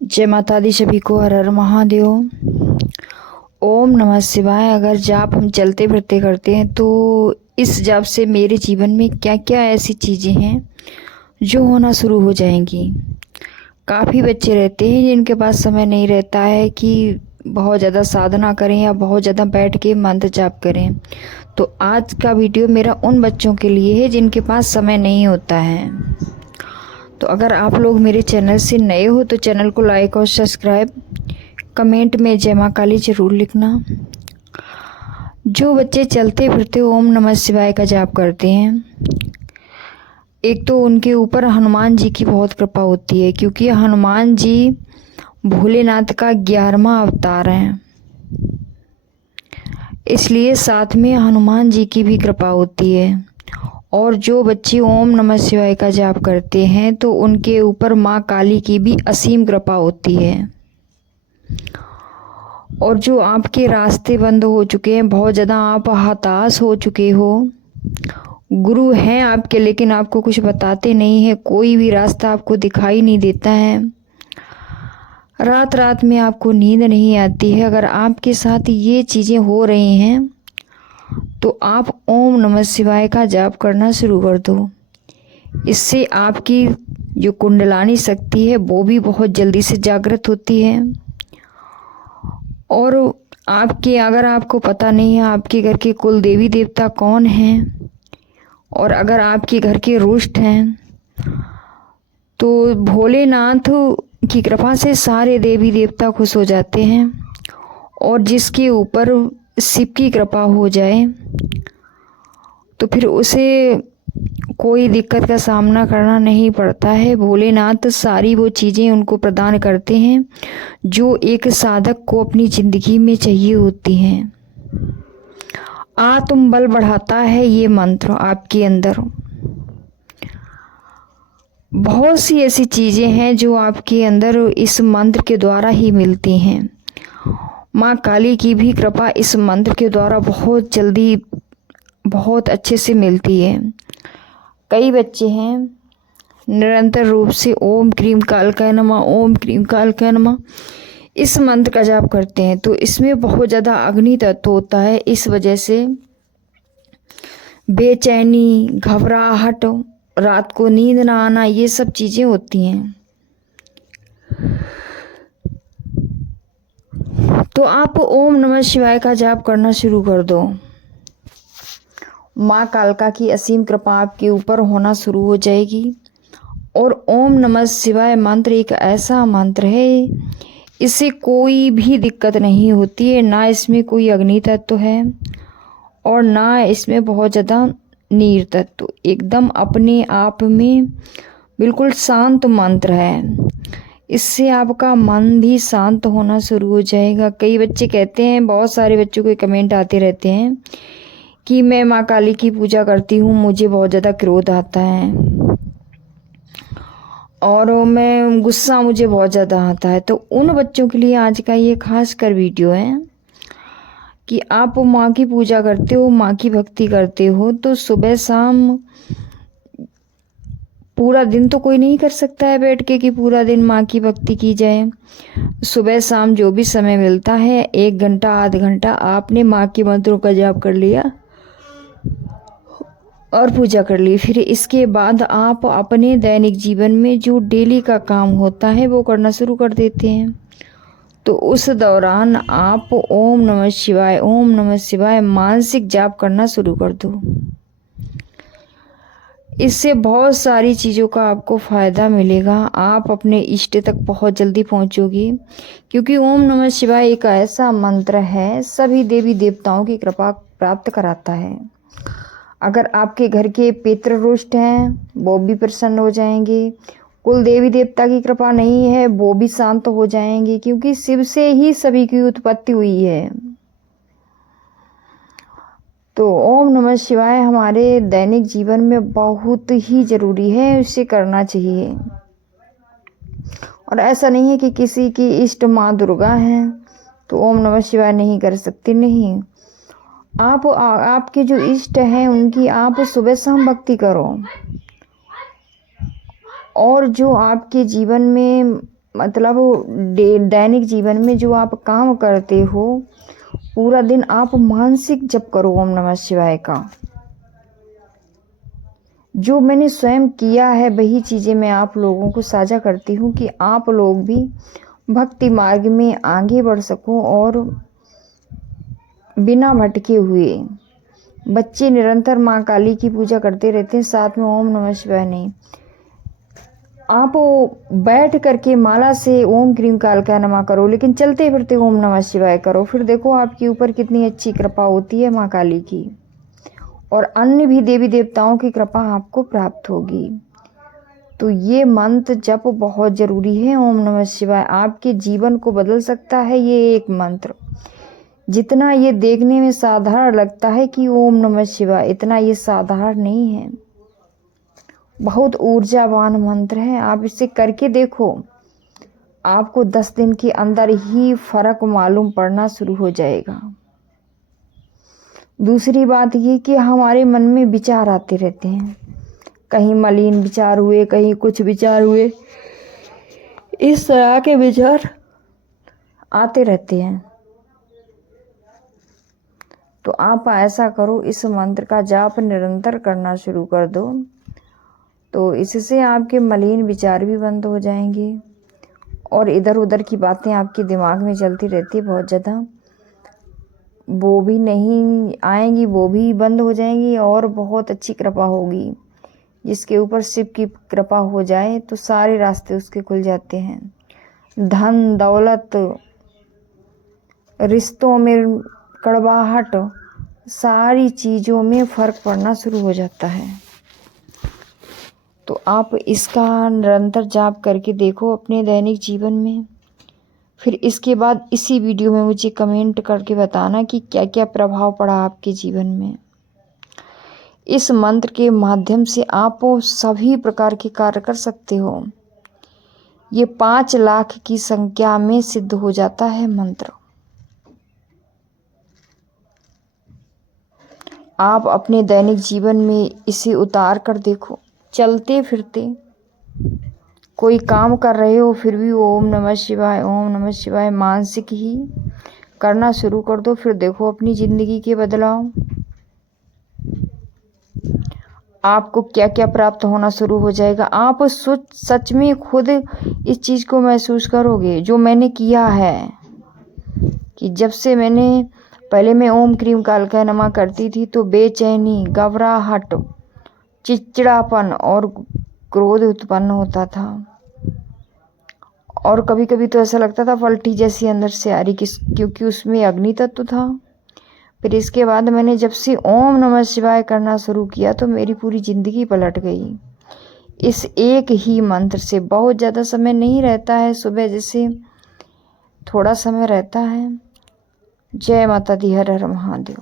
जय माता दी सभी को। हर हर महादेव। ओम नमः शिवाय। अगर जाप हम चलते फिरते करते हैं तो इस जाप से मेरे जीवन में क्या क्या ऐसी चीज़ें हैं जो होना शुरू हो जाएंगी। काफ़ी बच्चे रहते हैं जिनके पास समय नहीं रहता है कि बहुत ज़्यादा साधना करें या बहुत ज़्यादा बैठ के मंत्र जाप करें। तो आज का वीडियो मेरा उन बच्चों के लिए है जिनके पास समय नहीं होता है। तो अगर आप लोग मेरे चैनल से नए हो तो चैनल को लाइक और सब्सक्राइब, कमेंट में जय माँ काली ज़रूर लिखना। जो बच्चे चलते फिरते ओम नमः शिवाय का जाप करते हैं, एक तो उनके ऊपर हनुमान जी की बहुत कृपा होती है, क्योंकि हनुमान जी भोलेनाथ का 11वां अवतार हैं, इसलिए साथ में हनुमान जी की भी कृपा होती है। और जो बच्चे ओम नमः शिवाय का जाप करते हैं तो उनके ऊपर माँ काली की भी असीम कृपा होती है। और जो आपके रास्ते बंद हो चुके हैं, बहुत ज़्यादा आप हताश हो चुके हो, गुरु हैं आपके लेकिन आपको कुछ बताते नहीं है, कोई भी रास्ता आपको दिखाई नहीं देता है, रात रात में आपको नींद नहीं आती है, अगर आपके साथ ये चीज़ें हो रही हैं तो आप ओम नमः शिवाय का जाप करना शुरू कर दो। इससे आपकी जो कुंडलानी शक्ति है वो भी बहुत जल्दी से जागृत होती है। और आपके, अगर आपको पता नहीं है आपके घर के कुल देवी देवता कौन हैं, और अगर आपके घर के रुष्ट हैं, तो भोलेनाथ की कृपा से सारे देवी देवता खुश हो जाते हैं। और जिसके ऊपर शिव की कृपा हो जाए तो फिर उसे कोई दिक्कत का सामना करना नहीं पड़ता है। भोलेनाथ सारी वो चीज़ें उनको प्रदान करते हैं जो एक साधक को अपनी ज़िंदगी में चाहिए होती हैं। आत्मबल बढ़ाता है ये मंत्र आपके अंदर। बहुत सी ऐसी चीज़ें हैं जो आपके अंदर इस मंत्र के द्वारा ही मिलती हैं। माँ काली की भी कृपा इस मंत्र के द्वारा बहुत जल्दी, बहुत अच्छे से मिलती है। कई बच्चे हैं निरंतर रूप से ओम क्रीम कालकाय नमः, ओम क्रीम कालकाय नमः इस मंत्र का जाप करते हैं, तो इसमें बहुत ज़्यादा अग्नि तत्व होता है। इस वजह से बेचैनी, घबराहट, रात को नींद ना आना, ये सब चीज़ें होती हैं। तो आप ओम नमः शिवाय का जाप करना शुरू कर दो। माँ कालका की असीम कृपा आपके ऊपर होना शुरू हो जाएगी। और ओम नमः शिवाय मंत्र एक ऐसा मंत्र है, इससे कोई भी दिक्कत नहीं होती है, ना इसमें कोई अग्नि तत्व है और ना इसमें बहुत ज़्यादा नीर तत्व। एकदम अपने आप में बिल्कुल शांत मंत्र है। इससे आपका मन भी शांत होना शुरू हो जाएगा। कई बच्चे कहते हैं, बहुत सारे बच्चों के कमेंट आते रहते हैं कि मैं माँ काली की पूजा करती हूँ, मुझे बहुत ज़्यादा क्रोध आता है और मैं गुस्सा मुझे बहुत ज़्यादा आता है। तो उन बच्चों के लिए आज का ये खास कर वीडियो है कि आप माँ की पूजा करते हो, माँ की भक्ति करते हो, तो सुबह शाम पूरा दिन तो कोई नहीं कर सकता है बैठ के कि पूरा दिन माँ की भक्ति की जाए। सुबह शाम जो भी समय मिलता है, 1 घंटा आध घंटा आपने माँ के मंत्रों का जाप कर लिया और पूजा कर ली। फिर इसके बाद आप अपने दैनिक जीवन में जो डेली का काम होता है वो करना शुरू कर देते हैं। तो उस दौरान आप ओम नमः शिवाय, ओम नमः शिवाय मानसिक जाप करना शुरू कर दो। इससे बहुत सारी चीज़ों का आपको फ़ायदा मिलेगा। आप अपने इष्ट तक बहुत जल्दी पहुंचोगे, क्योंकि ओम नमः शिवाय एक ऐसा मंत्र है, सभी देवी देवताओं की कृपा प्राप्त कराता है। अगर आपके घर के पितृ रुष्ट हैं वो भी प्रसन्न हो जाएंगे, कुल देवी देवता की कृपा नहीं है वो भी शांत हो जाएंगे, क्योंकि शिव से ही सभी की उत्पत्ति हुई है। तो ओम नमः शिवाय हमारे दैनिक जीवन में बहुत ही ज़रूरी है, इसे करना चाहिए। और ऐसा नहीं है कि किसी की इष्ट माँ दुर्गा है तो ओम नमः शिवाय नहीं कर सकते, नहीं। आपके जो इष्ट हैं उनकी आप सुबह शाम भक्ति करो। और जो आपके जीवन में मतलब दैनिक जीवन में जो आप काम करते हो, पूरा दिन आप मानसिक जप करो ओम नमः शिवाय का। जो मैंने स्वयं किया है वही चीज़ें मैं आप लोगों को साझा करती हूँ कि आप लोग भी भक्ति मार्ग में आगे बढ़ सको और बिना भटके हुए। बच्चे निरंतर माँ काली की पूजा करते रहते हैं, साथ में ओम नमः शिवाय नहीं। आप बैठ करके माला से ओम क्रीम कालका नमः करो, लेकिन चलते फिरते ओम नमः शिवाय करो। फिर देखो आपके ऊपर कितनी अच्छी कृपा होती है माँ काली की, और अन्य भी देवी देवताओं की कृपा आपको प्राप्त होगी। तो ये मंत्र जप बहुत ज़रूरी है। ओम नमः शिवाय आपके जीवन को बदल सकता है। ये एक मंत्र जितना ये देखने में साधारण लगता है कि ओम नमः शिवाय, इतना ये साधारण नहीं है। बहुत ऊर्जावान मंत्र है। आप इसे करके देखो, आपको 10 दिन के अंदर ही फर्क मालूम पड़ना शुरू हो जाएगा। दूसरी बात ये कि हमारे मन में विचार आते रहते हैं, कहीं मलिन विचार हुए, कहीं कुछ विचार हुए, इस तरह के विचार आते रहते हैं। तो आप ऐसा करो, इस मंत्र का जाप निरंतर करना शुरू कर दो, तो इससे आपके मलिन विचार भी बंद हो जाएंगे और इधर उधर की बातें आपके दिमाग में चलती रहती है बहुत ज़्यादा, वो भी नहीं आएंगी, वो भी बंद हो जाएंगी और बहुत अच्छी कृपा होगी। जिसके ऊपर शिव की कृपा हो जाए तो सारे रास्ते उसके खुल जाते हैं। धन दौलत, रिश्तों में कड़वाहट, सारी चीज़ों में फ़र्क पड़ना शुरू हो जाता है। तो आप इसका निरंतर जाप करके देखो अपने दैनिक जीवन में। फिर इसके बाद इसी वीडियो में मुझे कमेंट करके बताना कि क्या क्या प्रभाव पड़ा आपके जीवन में। इस मंत्र के माध्यम से आप सभी प्रकार के कार्य कर सकते हो। ये 5 लाख की संख्या में सिद्ध हो जाता है मंत्र। आप अपने दैनिक जीवन में इसे उतार कर देखो। चलते फिरते कोई काम कर रहे हो फिर भी ओम नमः शिवाय मानसिक ही करना शुरू कर दो। फिर देखो अपनी ज़िंदगी के बदलाव, आपको क्या क्या प्राप्त होना शुरू हो जाएगा। आप सच में खुद इस चीज़ को महसूस करोगे जो मैंने किया है, कि जब से पहले मैं ओम क्रीम कालका नमः करती थी तो बेचैनी, घबराहट, चिड़चिड़ापन और क्रोध उत्पन्न होता था, और कभी कभी तो ऐसा लगता था पलटी जैसी अंदर से आ रही, क्योंकि उसमें अग्नि तत्व था। फिर इसके बाद मैंने जब से ओम नमः शिवाय करना शुरू किया तो मेरी पूरी ज़िंदगी पलट गई। इस एक ही मंत्र से बहुत ज़्यादा समय नहीं रहता है, सुबह जैसे थोड़ा समय रहता है। जय माता दी, हर हर महादेव।